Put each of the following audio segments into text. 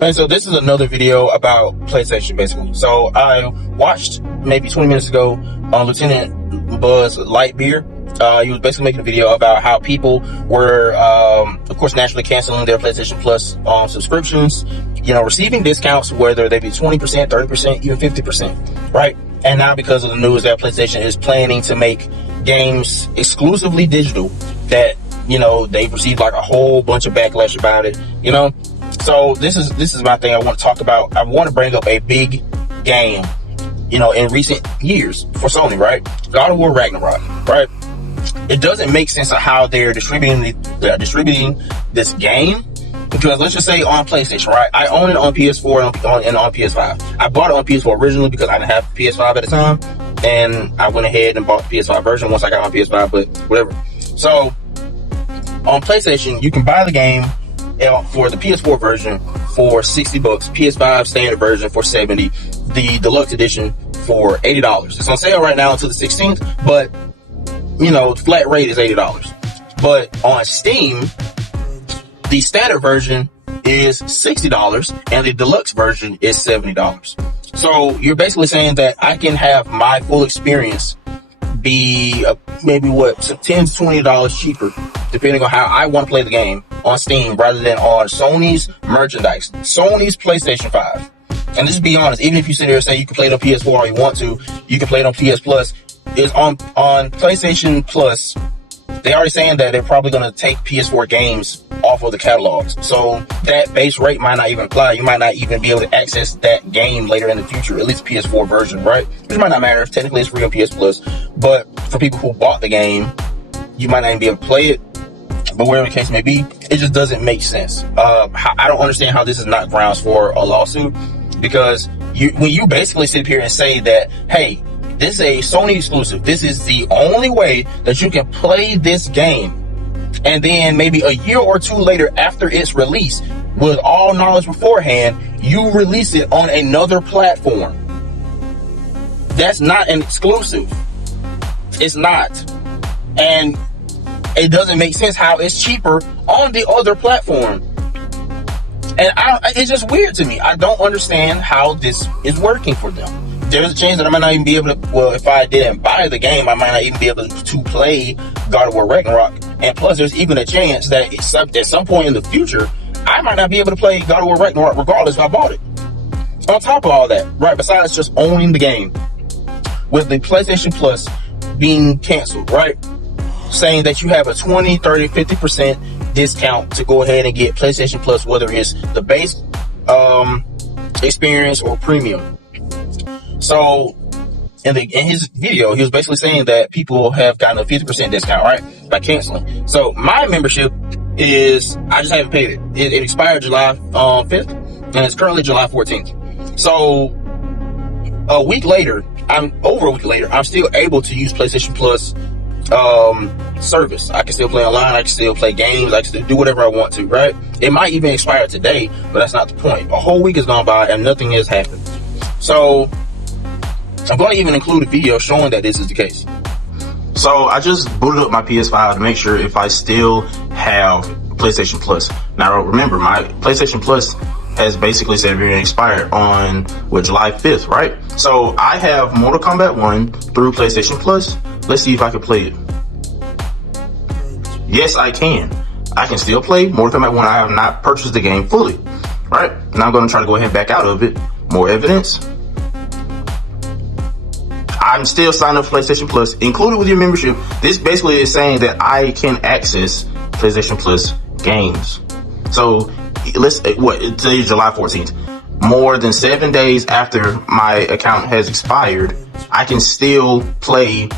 And so this is another video about PlayStation, basically. So I watched maybe 20 minutes ago on Lieutenant BuzzLightBeer. He was basically making a video about how people were, of course, naturally canceling their PlayStation Plus subscriptions, you know, receiving discounts, whether they be 20%, 30%, even 50%, right? And now because of the news that PlayStation is planning to make games exclusively digital, that, you know, they've received like a whole bunch of backlash about it, you know? So this is my thing I want to talk about. I want to bring up a big game, you know, in recent years for Sony, right? God of War Ragnarok, right? It doesn't make sense of how they're distributing this game, because let's just say on PlayStation, right? I own it on PS4 and on PS5. I bought it on PS4 originally because I didn't have PS5 at the time, and I went ahead and bought the PS5 version once I got on PS5, but whatever. So on PlayStation, you can buy the game for the PS4 version for $60, PS5 standard version for $70, the deluxe edition for $80. It's on sale right now until the 16th, but you know, flat rate is $80. But on Steam, the standard version is $60 and the deluxe version is $70. So you're basically saying that I can have my full experience be maybe some $10 to $20 cheaper, depending on how I want to play the game on Steam rather than on Sony's merchandise, Sony's PlayStation 5. And let's be honest, even if you sit here and say you can play it on PS4 or you want to, you can play it on PS Plus. Is on PlayStation Plus, they already saying that they're probably going to take PS4 games off of the catalogs. So that base rate might not even apply. You might not even be able to access that game later in the future, at least PS4 version, right? Which might not matter. Technically, it's free on PS Plus. But for people who bought the game, you might not even be able to play it. But whatever the case may be, it just doesn't make sense. I don't understand how this is not grounds for a lawsuit, because when you basically sit here and say that, hey, this is a Sony exclusive, this is the only way that you can play this game, and then maybe a year or two later after its release, with all knowledge beforehand, you release it on another platform. That's not an exclusive. It's not. And it doesn't make sense how it's cheaper on the other platform. And it's just weird to me. I don't understand how this is working for them. There's a chance that I might not even be able to, well, if I didn't buy the game, I might not even be able to play God of War Ragnarok. And plus, there's even a chance that at some point in the future, I might not be able to play God of War Ragnarok regardless if I bought it. On top of all that, right, besides just owning the game, with the PlayStation Plus being canceled, right, saying that you have a 20, 30, 50% discount to go ahead and get PlayStation Plus, whether it's the base experience or premium. So in his video, he was basically saying that people have gotten a 50% discount, right, by canceling. So my membership is, I just haven't paid it. It expired July 5th, and it's currently July 14th. So I'm over a week later, I'm still able to use PlayStation Plus service. I can still play online, I can still play games, I can still do whatever I want to, right? It might even expire today, but that's not the point. A whole week has gone by and nothing has happened. So I'm going to even include a video showing that this is the case. So I just booted up my PS5 to make sure if I still have PlayStation Plus. Now remember, my PlayStation Plus has basically said everything expired on July 5th, right? So I have Mortal Kombat 1 through PlayStation Plus. Let's see if I can play it. Yes, I can. I can still play Mortal Kombat 1. I have not purchased the game fully, right? Now I'm going to try to go ahead and back out of it. More evidence. I'm still signed up for PlayStation Plus, included with your membership. This basically is saying that I can access PlayStation Plus games. So today's July 14th. More than 7 days after my account has expired, I can still play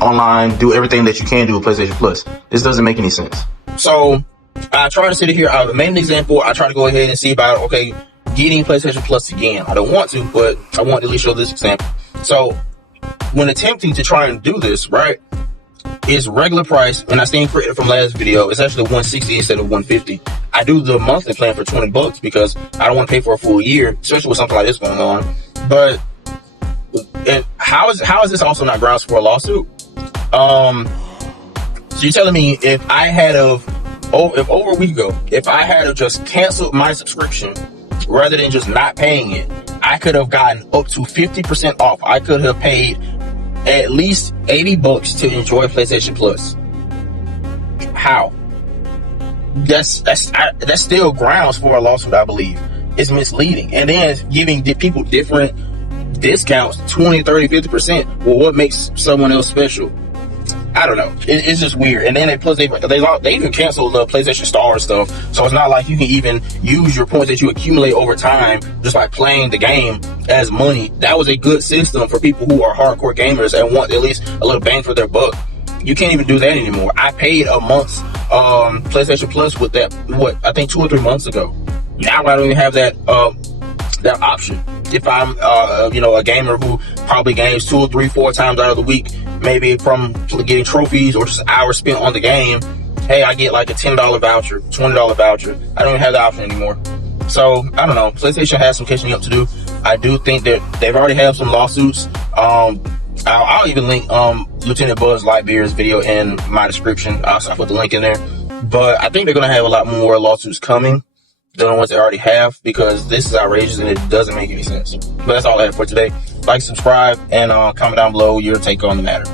online, do everything that you can do with PlayStation Plus. This doesn't make any sense. So I try to sit here. I made an example. I try to go ahead and see about, okay, getting PlayStation Plus again. I don't want to, but I want to at least show this example. So when attempting to try and do this, right, is regular price, and I stand corrected from last video, it's actually $160 instead of $150. I do the monthly plan for $20 because I don't want to pay for a full year, especially with something like this going on. But and how is this also not grounds for a lawsuit? So you're telling me if over a week ago, if I had just canceled my subscription rather than just not paying it. I could have gotten up to 50% off. I could have paid at least $80 to enjoy PlayStation Plus. How? That's still grounds for a lawsuit, I believe. It's misleading. And then giving people different discounts, 20, 30, 50%. Well, what makes someone else special? I don't know. It's just weird. And then they even canceled the PlayStation Star stuff. So it's not like you can even use your points that you accumulate over time just by playing the game as money. That was a good system for people who are hardcore gamers and want at least a little bang for their buck. You can't even do that anymore. I paid a month's PlayStation Plus with that, I think 2 or 3 months ago. Now I don't even have that option. If I'm a gamer who probably games 2 or 3, 4 times out of the week, maybe from getting trophies or just hours spent on the game, hey, I get like a $10 voucher, $20 voucher. I don't even have the option anymore. So I don't know. PlayStation has some catching up to do. I do think that they've already had some lawsuits. I'll even link Lieutenant LtBuzzLightBeer's video in my description. I'll put the link in there. But I think they're going to have a lot more lawsuits coming than the ones they already have, because this is outrageous and it doesn't make any sense. But that's all I have for today. Like, subscribe, and comment down below your take on the matter.